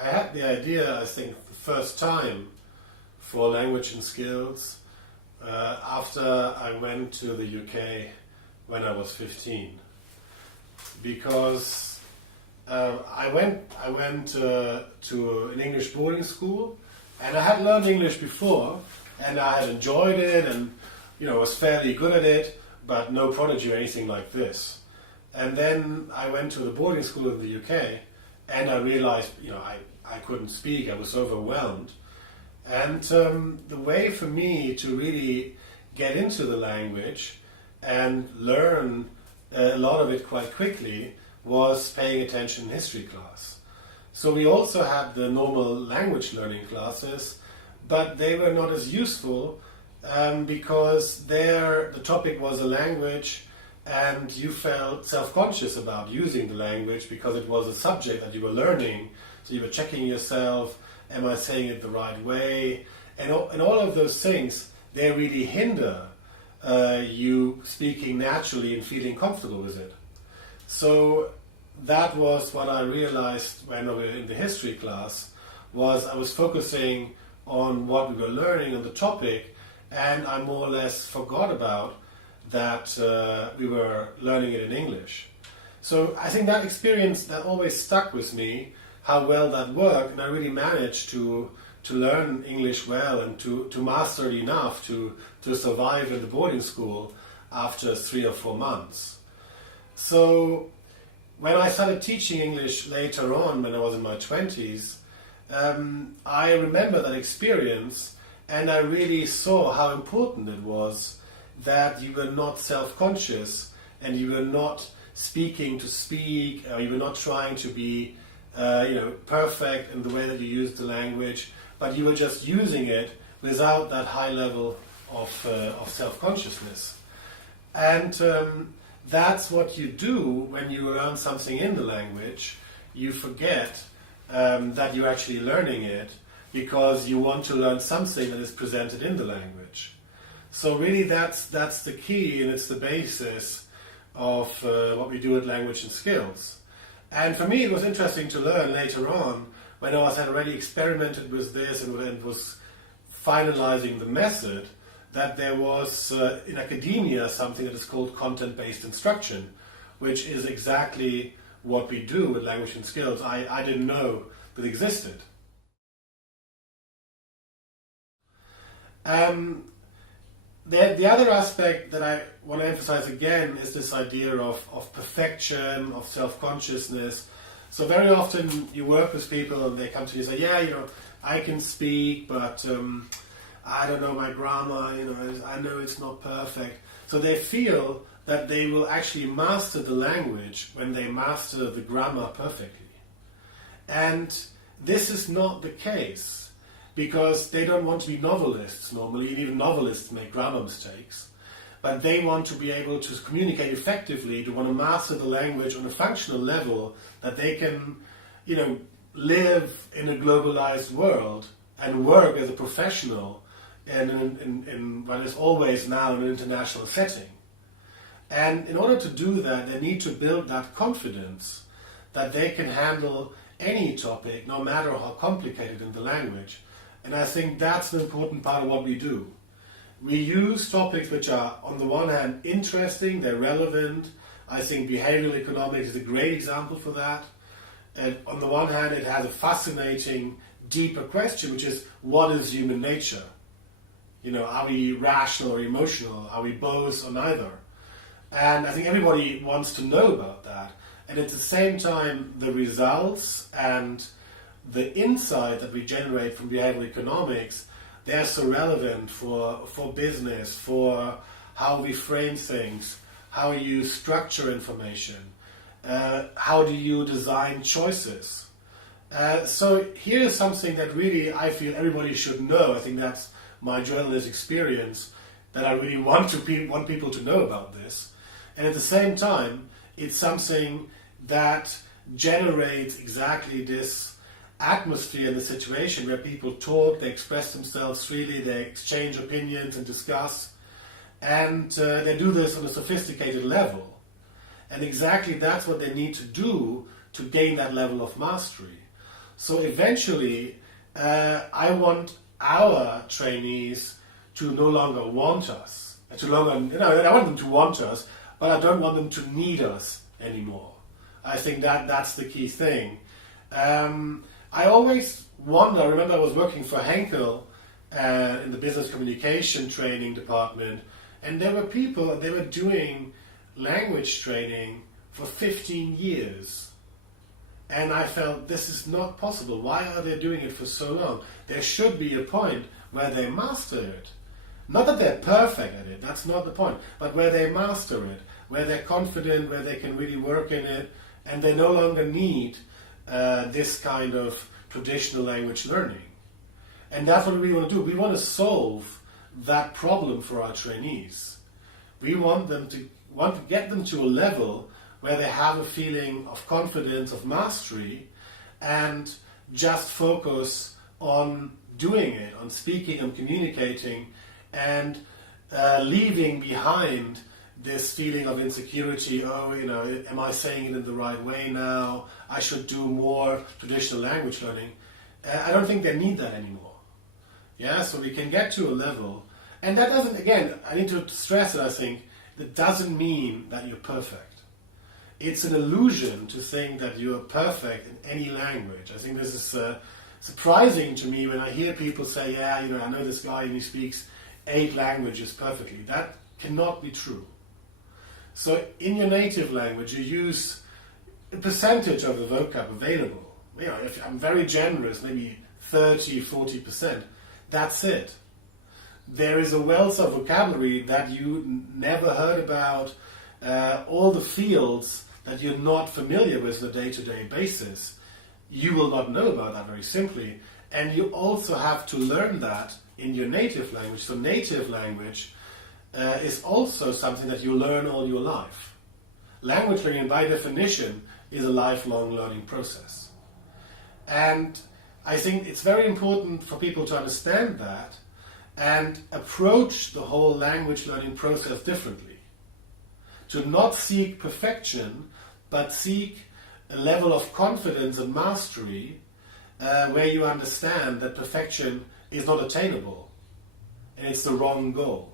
I had the idea, I think, the first time for Language and Skills after I went to the UK when I was 15, because I went to an English boarding school, and I had learned English before, and I had enjoyed it, and was fairly good at it, but no prodigy or anything like this. And then I went to the boarding school in the UK, and I realized, I couldn't speak. I was overwhelmed. And the way for me to really get into the language and learn a lot of it quite quickly was paying attention in history class. So we also had the normal language learning classes, but they were not as useful because there the topic was a language, and you felt self-conscious about using the language because it was a subject that you were learning. So you were checking yourself, am I saying it the right way? And all of those things, they really hinder you speaking naturally and feeling comfortable with it. So that was what I realized when we were in the history class, was I was focusing on what we were learning on the topic, and I more or less forgot about that we were learning it in English. So I think that experience, that always stuck with me, how well that worked, and I really managed to learn English well and to master it enough to survive in the boarding school after 3 or 4 months. So when I started teaching English later on, when I was in my 20s, I remember that experience, and I really saw how important it was that you were not self-conscious, and you were not speaking to speak, or you were not trying to be perfect in the way that you used the language, but you were just using it without that high level of self-consciousness. And that's what you do when you learn something in the language. You forget that you're actually learning it because you want to learn something that is presented in the language. So really that's the key, and it's the basis of what we do at Language and Skills. And for me it was interesting to learn later on, when I had already experimented with this and was finalizing the method, that there was in academia something that is called content-based instruction, which is exactly what we do with Language and Skills. I didn't know that existed. The other aspect that I want to emphasize again is this idea of perfection, of self-consciousness. So very often you work with people and they come to you and say, I can speak, but I don't know my grammar, I know it's not perfect. So they feel that they will actually master the language when they master the grammar perfectly. And this is not the case, because they don't want to be novelists normally, and even novelists make grammar mistakes. But they want to be able to communicate effectively, to want to master the language on a functional level, that they can, live in a globalized world and work as a professional in what is always now in an international setting. And in order to do that, they need to build that confidence that they can handle any topic, no matter how complicated in the language. And I think that's an important part of what we do. We use topics which are, on the one hand, interesting, they're relevant. I think behavioral economics is a great example for that. And on the one hand, it has a fascinating, deeper question, which is, what is human nature? Are we rational or emotional? Are we both or neither? And I think everybody wants to know about that. And at the same time, the results and the insight that we generate from behavioral economics, they're so relevant for business, for how we frame things, how you structure information, how do you design choices. So here's something that really I feel everybody should know. I think that's my journalist experience, that I really want people to know about this. And at the same time, it's something that generates exactly this atmosphere in the situation where people talk, they express themselves freely, they exchange opinions and discuss, and they do this on a sophisticated level. And exactly that's what they need to do to gain that level of mastery. So eventually, I want our trainees to no longer want us. I want them to want us, but I don't want them to need us anymore. I think that's the key thing. I always wonder, I remember I was working for Henkel in the business communication training department, and there were people, they were doing language training for 15 years. And I felt this is not possible. Why are they doing it for so long? There should be a point where they master it. Not that they're perfect at it, that's not the point, but where they master it, where they're confident, where they can really work in it, and they no longer need this kind of traditional language learning. And that's what we want to do. We want to solve that problem for our trainees. We want to get them to a level where they have a feeling of confidence, of mastery, and just focus on doing it, on speaking and communicating, and leaving behind this feeling of insecurity. Oh, am I saying it in the right way now? I should do more traditional language learning. I don't think they need that anymore. Yeah, so we can get to a level, and that doesn't, again, I need to stress it, I think, that doesn't mean that you're perfect. It's an illusion to think that you're perfect in any language. I think this is surprising to me when I hear people say, yeah, I know this guy and he speaks 8 languages perfectly. That cannot be true. So in your native language, you use a percentage of the vocab available. If I'm very generous, maybe 30, 40%, that's it. There is a wealth of vocabulary that you never heard about, all the fields that you're not familiar with on a day-to-day basis. You will not know about that very simply. And you also have to learn that in your native language. So native language is also something that you learn all your life. Language learning, by definition, is a lifelong learning process. And I think it's very important for people to understand that and approach the whole language learning process differently. To not seek perfection, but seek a level of confidence and mastery where you understand that perfection is not attainable and it's the wrong goal.